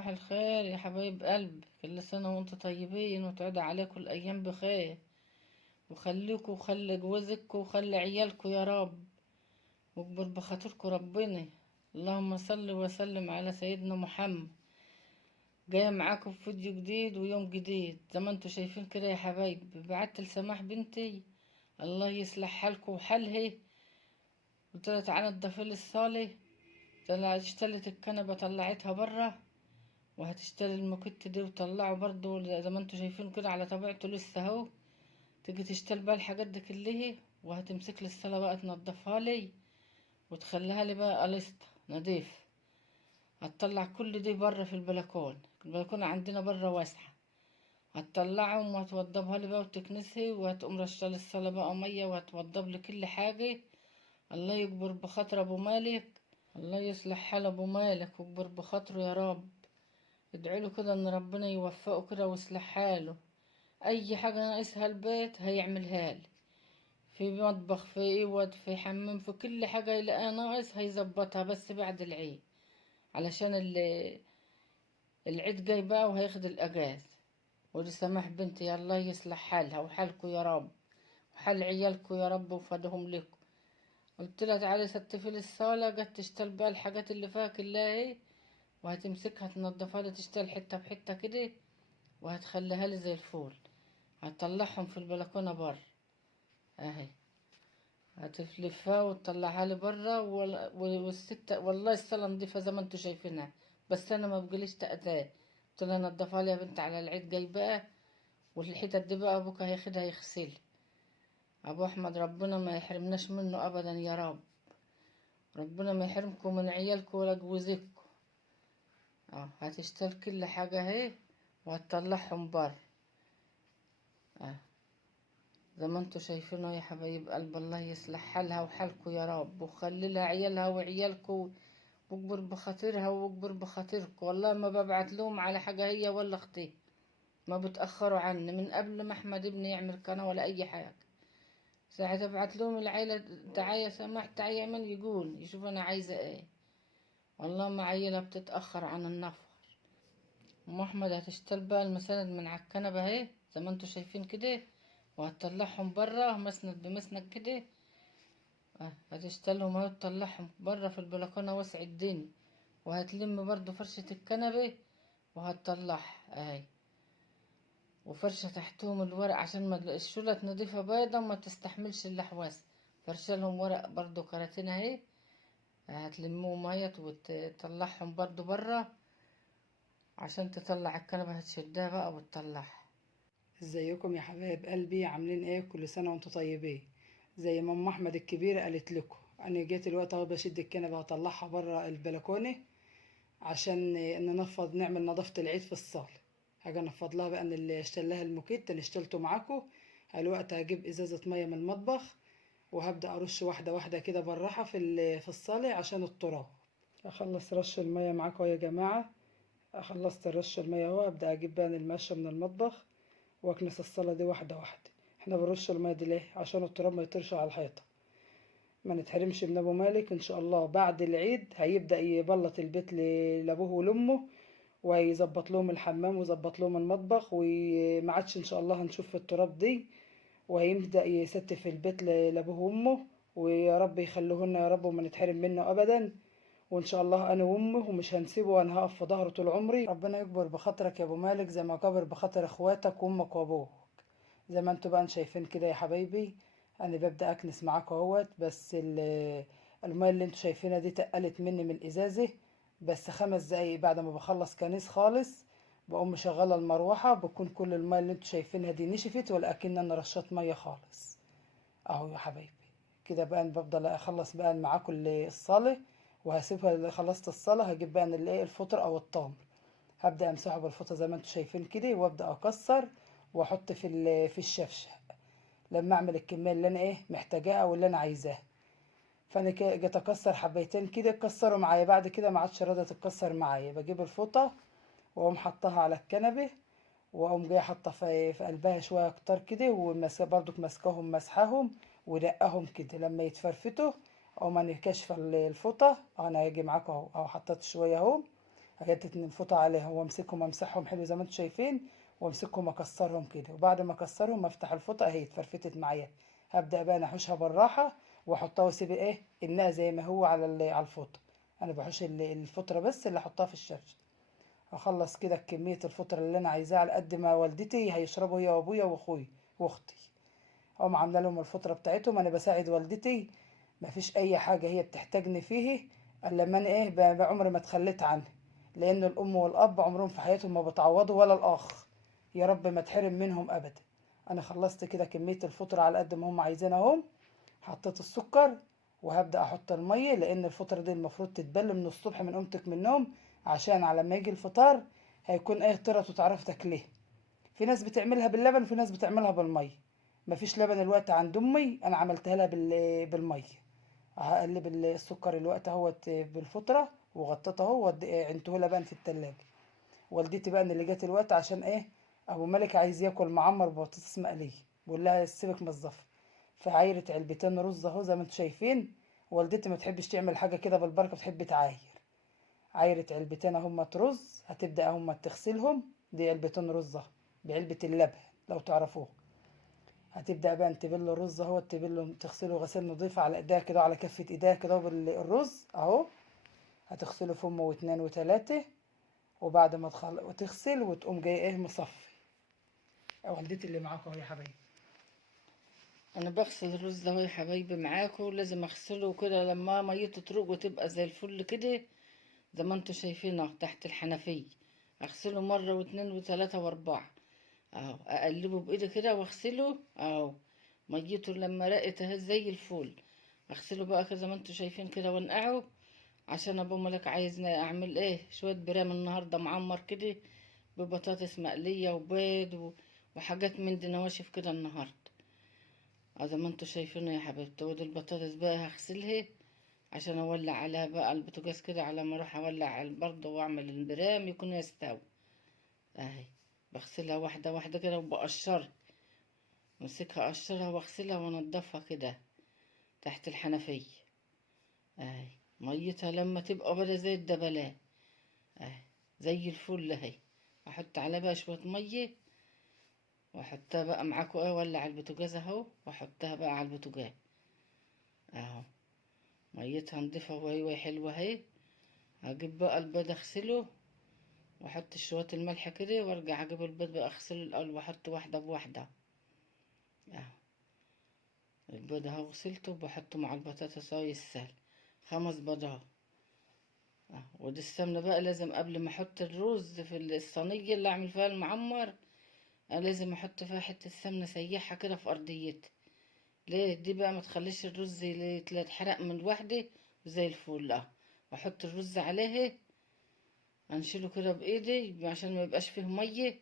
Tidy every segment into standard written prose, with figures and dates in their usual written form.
صباح الخير يا حبايب قلبي، كل سنة وانتم طيبين وتعود عليكم الأيام بخير، وخليكوا وخلي جوزكوا وخلي عيالكوا يا رب، واكبر بخاطركوا ربنا. اللهم صل وسلم على سيدنا محمد. جاية معاكم في فيديو جديد ويوم جديد زي ما انتوا شايفين كده يا حبايبي. بعت لسماح بنتي الله يصلح حالكوا وحالها، قلتلها تعالى تضيفيلي الصالة. طلعت اشتلت الكنبة طلعتها برا، وهتشتري الموكيت دي وطلعه برضو زي ما انتوا شايفين كده على طبيعته لسه اهو. تيجي تشتري بقى الحاجات دي كلها، وهتمسك لي الصاله بقى تنضفها لي وتخليها لي بقى قليسطة نضيف. هتطلع كل دي بره في البلكونه عندنا بره واسعه. هتطلعهم وهتوضبها لي بقى وتكنسي، وهتقوم رشة لي الصاله بقى ميه وهتوضب لي كل حاجه. الله يكبر بخاطر ابو مالك، الله يصلح حال ابو مالك ويكبر بخاطره يا رب. ادعيله كده ان ربنا يوفقه كده ويصلح حاله. اي حاجه ناقصها البيت هيعملها لي، في مطبخ في اوض في حمام في كل حاجه يلاقيها ناقص هيظبطها، بس بعد العيد علشان العيد جاي بقى وهياخد الاجازه. ودي سماح بنتي الله يصلح حالها وحالكوا يا رب، وحال عيالكوا يا رب وفادهم لكم. قلت لها تعالي ستفي لي الصاله، جت تشتغل بقى الحاجات اللي فيها كلها اهي، وهتمسكها تنضفها لي تشتغل حته بحته كده، وهتخليها لي زي الفول. هتطلعهم في البلكونه بره اهي، هتلفها وتطلعها لي بره والست والله الصاله نضيفه زي ما انتوا شايفينها. بس انا ما بقوليش تأذاه، قلت لها نضفها لي يا بنت على العيد جاي بقى، والحتت دي بقى ابوك هياخدها يغسل. ابو احمد ربنا ما يحرمناش منه ابدا يا رب، ربنا ما يحرمكم من عيالكم ولا جوزكم. هتشتري كل حاجه اهي وهتطلعهم بره زي ما انتوا شايفينه يا حبايب قلب. الله يصلح حالها وحالكوا يا رب، وخلي لها عيالها وعيالكوا، واكبر بخاطرها واكبر بخاطركوا. والله ما ببعت لهم على حاجة هي ولا اختي، ما بتأخروا عني من قبل ما احمد ابني يعمل قناة ولا اي حاجة. ساعة ابعت لهم العيلة تعالى يا سماح تعالى يعمل يقول يشوف انا عايزة ايه. والله ما عيلة بتتأخر عن النفر. ام احمد هتشتغل بقى المساند من على الكنبة اهي زي ما انتوا شايفين كده، وهتطلعهم برا مسند بمسند كده. هتشتغلهم اهو تطلعهم برا في البلكونة واسع الدنيا، وهتلم برضو فرشة الكنبة وهتطلعها اهي، وفرشة تحتهم الورق عشان ما الشولة نضيفة بيضة وما تستحملش اللحواس. فرشة لهم ورق برضو كراتين اهي، هتلمهم اهيت وتطلعهم برضو برا عشان تطلع الكنبة. هتشدها بقى وتطلعها. ازيكم يا حبايب قلبي؟ عاملين ايه؟ كل سنه وانتم طيبين. زي ما ام احمد الكبيره قالت لكم، انا جيت الوقت اهو بشد الكنبه هطلعها بره البلكونه عشان ننفض نعمل نظافه العيد في الصاله. هاجي انفض لها بقى، ان اللي اشتلاها الموكيت اللي اشتلته معاكم. الوقت هجيب ازازه ميه من المطبخ، وهبدا ارش واحده واحده كده بالراحه في الصاله عشان التراب. اخلص رش الميه معاكم يا جماعه. خلصت رش الميه اهو، ابدا اجيب بقى المشه من المطبخ واكنس الصلاة دي واحدة واحدة. احنا بنرش المية دي ليه؟ عشان التراب ما يطيرش على الحيطة، ما نتحرمش من ابو مالك. ان شاء الله بعد العيد هيبدأ يبلط البيت لابوه ولامه، ويظبط لهم الحمام ويظبط لهم المطبخ، وما عادش ان شاء الله هنشوف التراب دي، وهيبدأ يستف البيت لابوه وامه. ويا رب يخليهن يا رب وما نتحرم منه ابدا. وان شاء الله انا وامه ومش هنسيبه، وانا هقف في ظهره طول عمري. ربنا يكبر بخاطرك يا ابو مالك زي ما كبر بخاطر اخواتك وامك وابوك. زي ما انتوا بقى شايفين كده يا حبايبي، انا ببدأ اكنس معاكم اهوت. بس الميه اللي انتوا شايفينها دي تقلت مني من الازازه. بس 5 دقايق بعد ما بخلص كنيس خالص، بقوم مشغله المروحه، بكون كل الميه اللي انتوا شايفينها دي نشفت، ولكن انا رشيت ميه خالص اهو يا حبايبي. كده بقى بفضل اخلص بقى معاكم الصاله، وهسيبها اللي خلصت الصاله. هجيب بقى الايه الفطر او التمر، هبدا امسحه بالفوطه زي ما انتم شايفين كده، وابدا اكسر واحط في الشفشه لما اعمل الكميه اللي انا ايه محتاجاها واللي انا عايزاها. فانا كده جيت اكسر حبيتين كده اتكسروا معايا، بعد كده ما عادش راضيه تتكسر معايا. بجيب الفوطه واقوم حطها على الكنبه، واقوم جايه حاطه في قلبها شويه اكتر كده، وماسكه برضك ماسكاهم مسحهم ودقهم كده لما يتفرفتوا. اقوم انا كاشفه الفوطه. انا هاجي معاكم اهو حطيت شويه اهو، حاجات اتنين فوطة عليها، وامسكهم امسحهم حلو زي ما انتوا شايفين، وامسكهم اكسرهم كده، وبعد ما اكسرهم افتح الفوطة اهي اتفرفتت معايا. هبدأ بقى احوشها بالراحة واحطها واسيب ايه النقع زي ما هو على على الفوطة. انا بحوش الفطرة بس اللي احطها في الشرش. هخلص كده كمية الفطرة اللي انا عايزاها على قد ما والدتي هيشربوا هي وابويا واخوي واختي. اقوم عامله لهم الفطرة بتاعتهم. انا بساعد والدتي، مفيش اي حاجة هي بتحتاجني فيه الا لما انا ايه عمري ما اتخليت عنها. لان الام والاب عمرهم في حياتهم ما بتعوضوا، ولا الاخ. يا رب ما تحرم منهم ابدا. انا خلصت كده كمية الفطرة على قد ما هم عايزين اهم. حطيت السكر وهبدأ احط المية، لان الفطرة دي المفروض تتبل من الصبح من قمتك من النوم، عشان على ما يجي الفطار هيكون ايه طرت وتعرف تاكليه. في ناس بتعملها باللبن وفي ناس بتعملها بالمية. مفيش لبن الوقت عند امي، انا عملتها لها بالمية. هقلب السكر الوقت اهوت بالفطرة وغطيته اهو عينته لبن في التلاجة. والدتي بقى اللي جت الوقت عشان ايه ابو ملك عايز ياكل معمر بطاطس مقليه، بقول لها سيبك من الزفر. فعايرة علبتين رز اهو زي ما انتم شايفين. والدتي ما تحبش تعمل حاجه كده بالبركه، بتحب تعاير. عايرة علبتين اهم رز، هتبدا اهم تغسلهم. دي علبتين رز اهو بعلبه اللبن لو تعرفوه. هتبدا بقى تبل الرز اهو، تبله تغسله غسيل نظيف على ايديها كده على كفه ايديها كده بالرز اهو. هتغسله فمه واتنين وتلاته. وبعد ما وتغسل وتقوم جاي ايه مصفي. والدتي اللي معاكم اهو يا حبايبي. انا بغسل الرز ده يا حبايبي معاكم، لازم اغسله كده لما ميته تروق وتبقى زي الفل كده، زي ما انتوا شايفينه تحت الحنفية. اغسله مرة واتنين وتلاتة واربعة اهو، اقلبه بايدي كده واغسله اهو. ميته لما رقت اهي زي الفل. اغسله بقى كده زي ما انتوا شايفين كده وانقعه. عشان ابو ملك عايزني اعمل ايه شوية برام النهاردة معمر كده، ببطاطس مقلية وبيض وحاجات من دي نواشف كده النهاردة. زي ما انتوا شايفينه يا حبيبتي. ودي البطاطس بقى هغسلها عشان اولع عليها بقى البوتاجاز كده، على ما اروح اولع على برضه واعمل البرام يكون يستوي اهي. بغسلها واحدة واحدة كده وبقشرها، امسكها اقشرها واغسلها وانضفها كده تحت الحنفية اهي. ميتها لما تبقى بدا زي الدبلات اهي زي الفل اهي. احط عليها بقى شوية مية واحطها بقى معاكم ايه، اولع البوتاجاز اهو واحطها بقى على البوتاجاز اهو. ميتها نضيفة وهي حلوة اهي. هجيب بقى البيض اغسله واحط شوية الملح كده، وارجع اجيب البيض بقى اغسله الاول واحط واحدة بواحدة اهو. البيض اهو غسلته وبحطه مع البطاطس اهو يسهل. 5 بيض اهو. ودي السمنة بقى لازم قبل ما احط الرز في الصينية اللي اعمل فيها المعمر، لازم احط فيها حتة سمنة سيحة كده في ارضيتها. ليه دي بقى ما تخليش الرز يتحرق من لوحده زي الفل اهو. واحط الرز عليه انشله كده بايدي عشان ما يبقاش فيه ميه،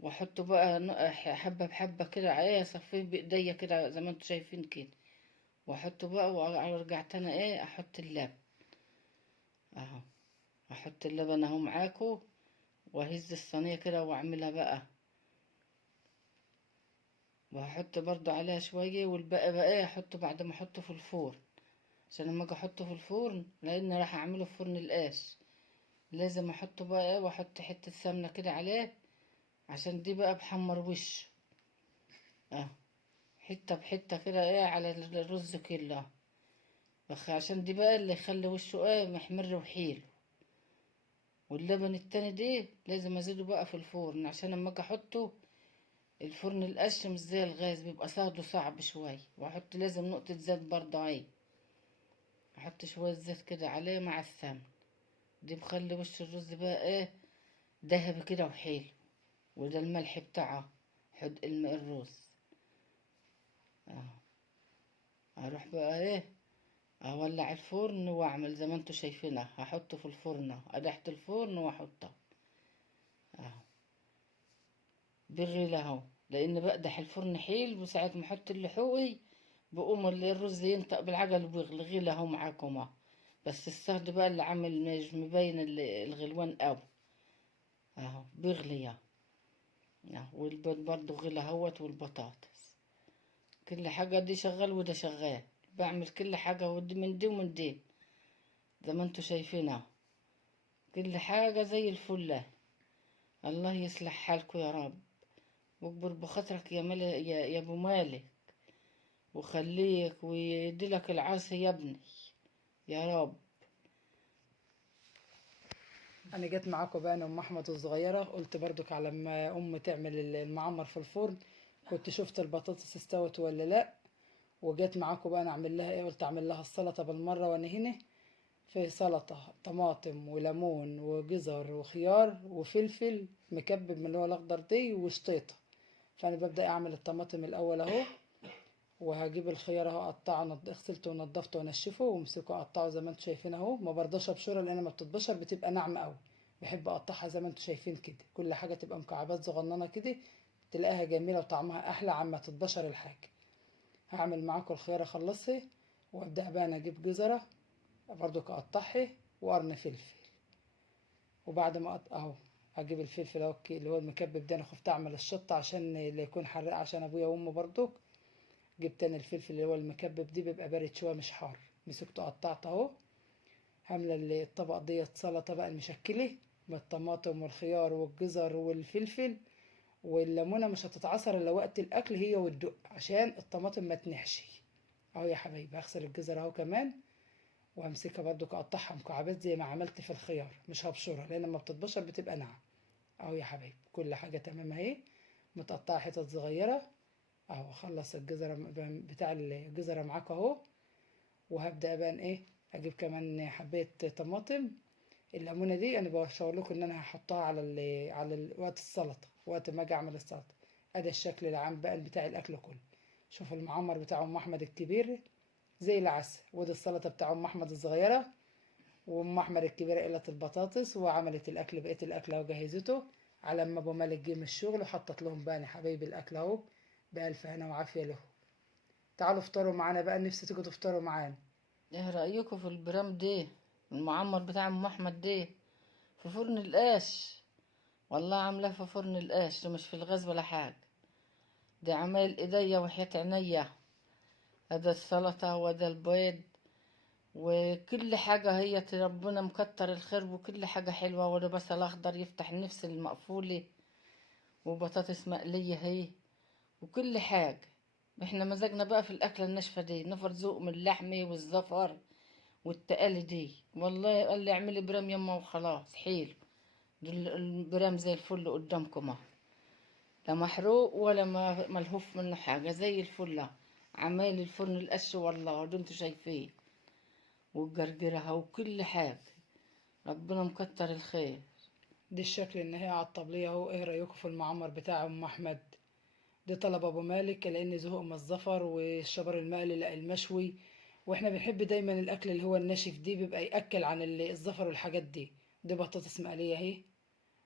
واحطه بقى حبه بحبه كده عليه، اصفيه بايديا كده زي ما انتوا شايفين كده. واحطه بقى وارجع تاني ايه احط اللبن اهو. احط اللبن اهو معاكو، واهز الصينيه كده واعملها بقى. وهحط برضو عليها شويه، والباقي بقى ايه احطه بعد ما احطه في الفرن. عشان لما اجي احطه في الفرن، لان راح اعمله في فرن القاش، لازم احطه بقى ايه واحط حته سمنه كده عليه، عشان دي بقى بحمر وش اه. حتة بحتة كده ايه على الرز كله. عشان دي بقى اللي يخلي وشه ايه محمر وحيل. واللبن التاني دي لازم ازيده بقى في الفرن، عشان لما اجي احطه الفرن القش مش زي الغاز بيبقى صهده صعب شوية. واحط لازم نقطة زيت برضه اهي، احط شوية زيت كده عليه مع السمن. دي بخلي وش الرز بقى ايه دهبي كده وحيل. وده الملح بتاعه حدق الرز اه. اروح بقى ايه اولع الفرن واعمل زي ما انتوا شايفينه، هحطه في الفرن ادحت الفرن واحطه اهو بالغلى اهو. لان بقدح الفرن حيل، وساعة ما احط اللحوقي بقوم الرز ينطق بالعجل وبيغلي غلى اهو معاكم اهو. بس الصهد بقى اللي عامل مش مبين الغلوان قوي اهو بيغلي اهو. والبيض برضو غلى اهوت والبطاطس. كل حاجة دي شغال وده شغال، بعمل كل حاجة ودي من دي ومن دي زي ما انتوا شايفين اهو. كل حاجة زي الفلة. الله يصلح حالكم يا رب، واكبر بخاطرك يا ابو مالك، وخليك ويديلك العافية يا ابني يا رب. انا جيت معاكم بقى انا ام احمد الصغيره، قلت برضك على ما تعمل المعمر في الفرن، كنت شفت البطاطس استوت ولا لا، وجيت معاكم بقى انا اعمل لها ايه. قلت اعمل لها السلطه بالمره وانا هنا. في سلطه طماطم وليمون وجزر وخيار وفلفل مكبب من اللي هو الاخضر دي وشطيطه. فانا ببدا اعمل الطماطم الاول اهو، وهجيب الخيار اهو اقطعه، غسلته ونضفته ونشفه وامسكه اقطعه زي ما انتم شايفين اهو. ما برضاش ابشرها لان لما بتتبشر بتبقى ناعمه قوي، بحب اقطعها زي ما انتم شايفين كده، كل حاجه تبقى مكعبات صغننه كده، تلاقيها جميله وطعمها احلى عما تتبشر الحاجه. هعمل معاكم الخيار اخلصها، وابدا بقى انا اجيب جزره برضو اقطعها، وقرن فلفل. وبعد ما اهو هجيب الفلفل اهو اللي هو المكبب ده، انا خفت اعمل الشطه عشان لا يكون حراق عشان ابويا وامي برضو. جبت انا الفلفل اللي هو المكبب دي بيبقى بارد شويه مش حار، مسكته قطعته اهو. عامله الطبق ديت سلطه بقى المشكله بالطماطم والخيار والجزر والفلفل والليمونه، مش هتتعصر الا وقت الاكل هي والدق عشان الطماطم ما تنحشي. اهو يا حبايبي هغسل الجزر اهو كمان، وهمسكها برضو اقطعها مكعبات زي ما عملت في الخيار، مش هبشرها لان لما بتتبشر بتبقى ناعمه. اهو يا حبايبي كل حاجه تمام اهي، متقطعه حتت صغيره اهو. اخلص الجزره بتاع الجزره معاك اهو، وهبدا بقى ايه، اجيب كمان حبايه طماطم. الليمونه دي انا بشاور لكم ان انا هحطها على وقت السلطه، وقت ما اجي اعمل السلطه. ادي الشكل العام بقى بتاع الاكل كله. شوف المعمر بتاع ام احمد الكبير زي العسل، ودي السلطه بتاع ام احمد الصغيره. وام احمد الكبيره قلت البطاطس وعملت الاكل، بقيه الاكل اهو جهزته على ما ابو مالك جه من الشغل، وحطت لهم بقى يا حبايبي الاكل اهو بألف هنا وعافيه له. تعالوا افطروا معانا بقى، نفسي تيجوا تفطروا معانا. ايه رأيكم في البرام دي، المعمر بتاع ام احمد دي، في فرن القاش؟ والله عاملاه في فرن القاش، ده مش في الغاز ولا حاجة، دي عمايل ايديا وحياة عينيا. هذا السلطة وهذا البيض وكل حاجة، هي ربنا مكتر الخير، وكل حاجة حلوة، ولا بصل اخضر يفتح النفس المقفولة، وبطاطس مقلية هي، وكل حاجة. احنا مزاجنا بقى في الأكلة الناشفة دي، نفر ذوق من اللحمة والزفر والتقالي دي. والله قال لي اعملي برام يما وخلاص حيل. دول البرام زي الفل قدامكم اهو، لا محروق ولا ملهوف منه حاجة، زي الفل. عمايل الفرن القش والله ده انتوا شايفين، والجرجرة وكل حاجة، ربنا مكتر الخير. دي الشكل النهائي على الطبلية اهو. ايه رأيكم في المعمر بتاع ام احمد؟ دي طلب ابو مالك لان زهق من الزفر والشبر المقلي لا المشوي، واحنا بنحب دايما الاكل اللي هو الناشف دي بيبقى ياكل عن الزفر والحاجات دي. دي بطاطس مقلية اهي،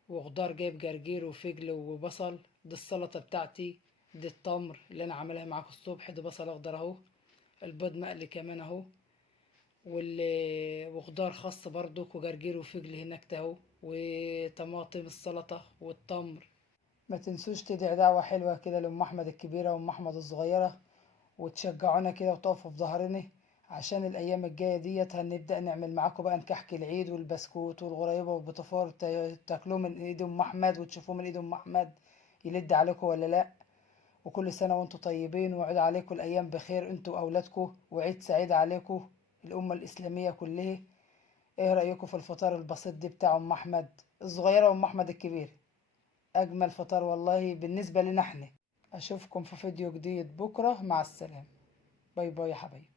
وخضار جايب جرجير وفجل وبصل. دي السلطة بتاعتي. دي التمر اللي انا عاملها معاكم الصبح، دي بصل اخضر اهو. البيض مقلي كمان اهو، وخضار خاص برضك وجرجير وفجل هناك اهو، وطماطم السلطة والتمر. ما تنسوش تدعي دعوة حلوة كده لأم أحمد الكبيرة وأم أحمد الصغيرة، وتشجعونا كده وتقفوا في ظهرنا، عشان الأيام الجاية ديت هنبدأ نعمل معاكم بقى نكحك العيد والبسكوت والغريبة والبطفار، تاكلوه من إيد أم أحمد وتشوفوه من إيد أم أحمد يلد عليكم ولا لأ. وكل سنة وانتم طيبين، وعيد عليكم الأيام بخير انتوا وأولادكم، وعيد سعيد عليكم الأمة الإسلامية كلها. ايه رأيكم في الفطار البسيط دي بتاع أم أحمد الصغيرة وأم أحمد الكبير؟ أجمل فطار والله بالنسبة لنا احنا. أشوفكم في فيديو جديد بكرة، مع السلامة. باي باي يا حبايبي.